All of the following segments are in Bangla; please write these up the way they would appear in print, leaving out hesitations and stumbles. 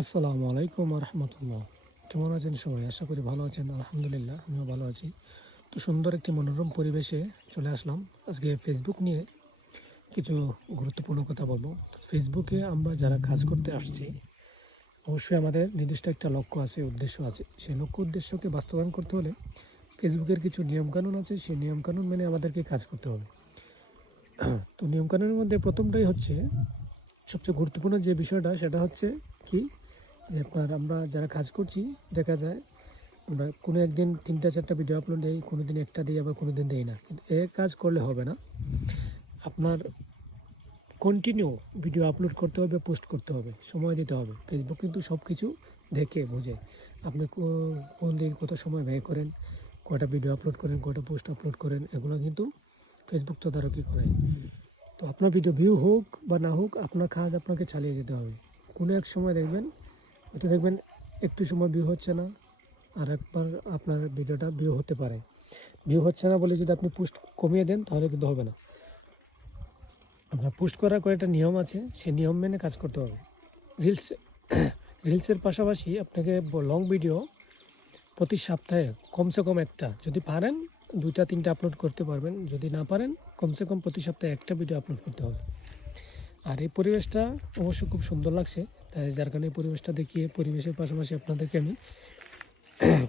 আসসালামু আলাইকুম রহমতুল্লাহ। কেমন আছেন সবাই? আশা করি ভালো আছেন। আলহামদুলিল্লাহ, আমিও ভালো আছি। তো সুন্দর একটি মনোরম পরিবেশে চলে আসলাম। আজকে ফেসবুক নিয়ে কিছু গুরুত্বপূর্ণ কথা বলবো। ফেসবুকে আমরা যারা কাজ করতে আসছি, অবশ্যই আমাদের নির্দিষ্ট একটা লক্ষ্য আছে, উদ্দেশ্য আছে। সেই লক্ষ্য উদ্দেশ্যকে বাস্তবায়ন করতে হলে ফেসবুকের কিছু নিয়মকানুন আছে, সেই নিয়মকানুন মেনে আমাদেরকে কাজ করতে হবে। তো নিয়মকানুনের মধ্যে প্রথমটাই হচ্ছে, সবচেয়ে গুরুত্বপূর্ণ যে বিষয়টা সেটা হচ্ছে কি, যে আমরা যারা কাজ করছি, দেখা যায় আমরা কোনো একদিন 3টা 4টা ভিডিও আপলোড দিই, কোনো দিন একটা দিই, আবার কোনো দিন দিই না। কিন্তু এ কাজ করলে হবে না। আপনার কন্টিনিউ ভিডিও আপলোড করতে হবে, পোস্ট করতে হবে, সময় দিতে হবে। ফেসবুক কিন্তু সব কিছু দেখে বুঝে আপনি কোন দিন কত সময় ব্যয় করেন, কয়টা ভিডিও আপলোড করেন, কয়টা পোস্ট আপলোড করেন, এগুলো কিন্তু ফেসবুক তদারকি করে। তো আপনার ভিডিও ভিউ হোক বা না হোক, আপনার কাজ আপনাকে চালিয়ে যেতে হবে। কোনো এক সময় দেখবেন, হয়তো দেখবেন একটু সময় ভিউ হচ্ছে না, আর একবার আপনার ভিডিওটা ভিউ হতে পারে। ভিউ হচ্ছে না বলে যদি আপনি পোস্ট কমিয়ে দেন, তাহলে কিন্তু হবে না। আপনার পোস্ট করার কয়েকটা নিয়ম আছে, সেই নিয়ম মেনে কাজ করতে হবে। রিলস রিলসের পাশাপাশি আপনাকে লং ভিডিও প্রতি সপ্তাহে কমসে কম একটা, যদি পারেন 2টা 3টা আপলোড করতে পারবেন, যদি না পারেন কমসে কম প্রতি সপ্তাহে একটা ভিডিও আপলোড করতে হবে। আর এই পরিবেশটা অবশ্য খুব সুন্দর লাগছে, তাই যার কারণে এই পরিবেশটা দেখিয়ে পরিবেশের পাশাপাশি আপনাদেরকে আমি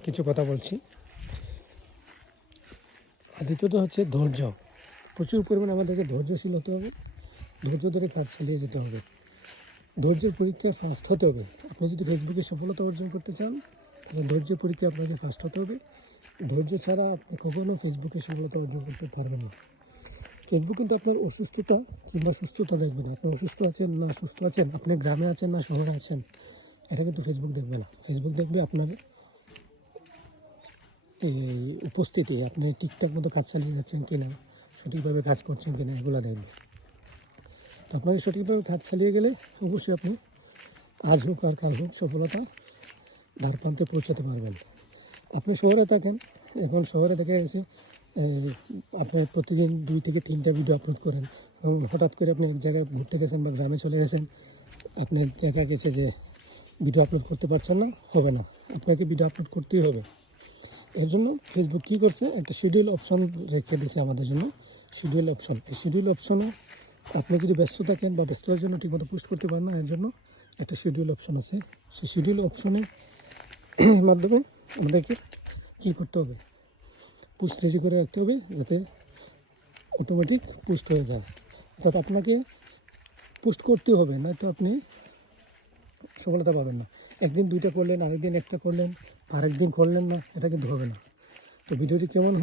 কিছু কথা বলছি। আর দ্বিতীয়ত হচ্ছে ধৈর্য। প্রচুর পরিমাণে আমাদেরকে ধৈর্যশীল হতে হবে, ধৈর্য ধরে কাজ চালিয়ে যেতে হবে। ধৈর্যের পরীক্ষায় ফার্স্ট হতে হবে। আপনি যদি ফেসবুকে সফলতা অর্জন করতে চান, তাহলে ধৈর্যের পরীক্ষায় আপনাকে ফার্স্ট হতে হবে। ধৈর্য ছাড়া আপনি কখনো ফেসবুকে সফলতা অর্জন করতে পারবেন না। ফেসবুক কিন্তু আপনার অসুস্থতা কিংবা সুস্থতা দেখবে না। আপনি অসুস্থ আছেন না সুস্থ আছেন, আপনি গ্রামে আছেন না শহরে আছেন, এটা কিন্তু ফেসবুক দেখবে না। ফেসবুক দেখবে আপনার এই উপস্থিতি, আপনি ঠিকঠাক মতো কাজ চালিয়ে যাচ্ছেন কিনা, সঠিকভাবে কাজ করছেন কিনা, এগুলো দেখবে। তো আপনাকে সঠিকভাবে কাজ চালিয়ে গেলে অবশ্যই আপনি আজ হোক আর কাল হোক সফলতা ধার প্রান্তে পৌঁছাতে পারবেন। আপনি শহরে থাকেন, এখন শহরে দেখা গেছে আপনি প্রতিদিন 2 থেকে 3টা ভিডিও আপলোড করেন, এবং হঠাৎ করে আপনি এক জায়গায় ঘুরতে গেছেন বা গ্রামে চলে গেছেন, আপনি দেখা গেছে যে ভিডিও আপলোড করতে পারছেন না, হবে না, আপনাকে ভিডিও আপলোড করতেই হবে। এর জন্য ফেসবুক কী করছে, একটা শিডিউল অপশন রেখে দিয়েছে আমাদের জন্য। শিডিউল অপশন, এই শিডিউল অপশনে আপনি যদি ব্যস্ত থাকেন বা ব্যস্ততার জন্য ঠিকমতো পোস্ট করতে পারেন না, এর জন্য একটা শিডিউল অপশন আছে। সেই শিডিউল অপশনের মাধ্যমে আমাদেরকে কী করতে হবে, পোস্ট রেডি করে রাখতে হবে, যাতে অটোমেটিক পোস্ট হয়ে যায়। অর্থাৎ আপনাকে পোস্ট করতে হবে, নয়তো আপনি সফলতা পাবেন না। একদিন 2টা করলেন, আরেকদিন একটা করলেন, আরেকদিন করলেন না, এটা কিন্তু হবে না। তো ভিডিওটি কেমন